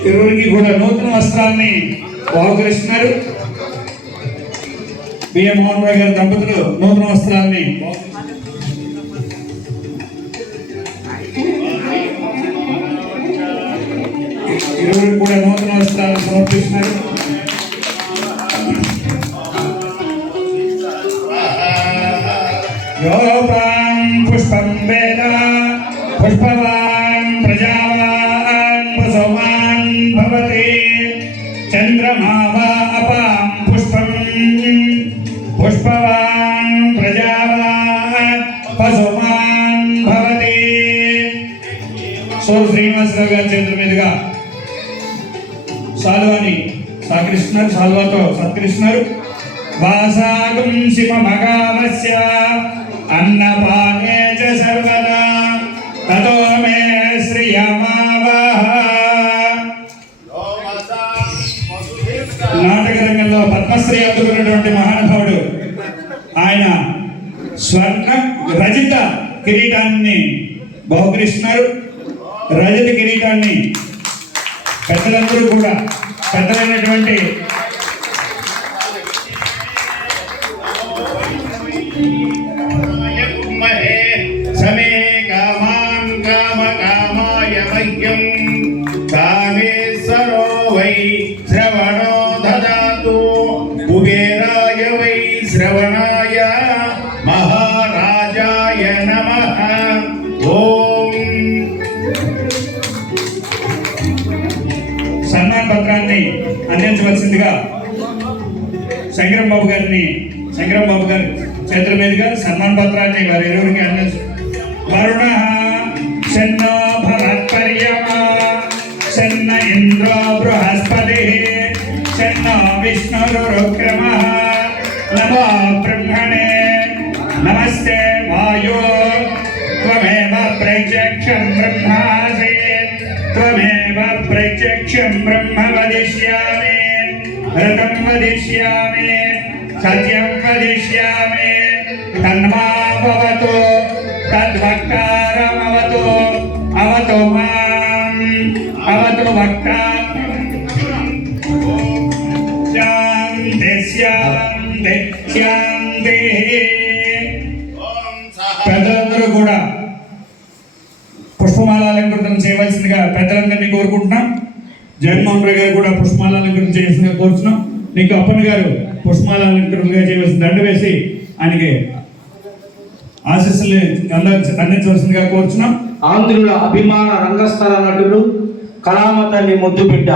ఇరువురికి కూడా నూతన వస్త్రాన్ని బహుకరిస్తున్నారు. బిఎం మోహన్ రావు గారి దంపతులు నూతన వస్త్రాన్ని ఇరువురికి కూడా నూతన వస్త్రాలను సమర్పిస్తున్నారు. పుష్పం వేద పుష్పవాన్ ప్రజావాన్ వసవాన్ భవతి చంద్రమా వా అపాం పుష్పం పుష్పవాన్ ప్రజావాన్ వసవాన్ భవతి. సోర్ శ్రీనివాసరావు గారి చేతుల మీదుగా సాల్వాని సాల్వాతో సత్కరిస్తున్నారు. వాసాగం శివమగావస్య అన్నపానే చ సర్వదా తతో మే శ్రియమావహ. నాటక రంగంలో పద్మశ్రీ అందుకున్నటువంటి మహానుభావుడు ఆయన రజిత కిరీటాన్ని బహుకరిస్తున్నారు. రజత కిరీటాన్ని పెద్దలందరూ కూడా పెద్దలైనటువంటి సమే కామాన్ కామ కామాయ మహ్యం కామేశ్వరో వై శ్రవణో దదాతు కుబేరాయ వై శ్రవణాయ మహారాజాయ నమః. ఓం. సన్మాన పత్రాన్ని అందించవలసిందిగా శంకరం బాబు గారి చేతుల మీదుగా సన్మాన పత్రాన్ని వారి ఇరువురికి అందించు. వరుణ శన్నో భరత్పర్యమా శన్న ఇంద్రో బృహస్పతి శన్నో విష్ణురుక్రమః నమో బ్రహ్మణే నమస్తే వాయో త్వమేవ ప్రత్యక్షం బ్రహ్మాసి త్వమేవ ప్రత్యక్షం బ్రహ్మ వదిష్యామి రతం వదిష్యామి సత్యం వదిష్యామి తన్మావతు తద్వక్తారమవతు అవతు మాం అవతు వక్తారం. శాంతి శాంతి శాంతి. పెద్దలందరూ కూడా పుష్పమాలంకృతం చేయవలసిందిగా పెద్దలందరినీ కోరుకుంటున్నాం. జగన్మోహన్ రావు గారు కూడా పుష్పమాలంకృతం చేయాల్సిందిగా కోరుతున్నాం. నీకు అప్పన్న గారు పుష్పమాలంకృతంగా చేయవలసిన దండ వేసి ఆయనకి ఆశీస్సులు అందించవలసిందిగా కోరుచున్నాం. ఆంధ్రుల అభిమాన రంగస్థల నటులు కళామ తల్లి ముద్దుబిడ్డ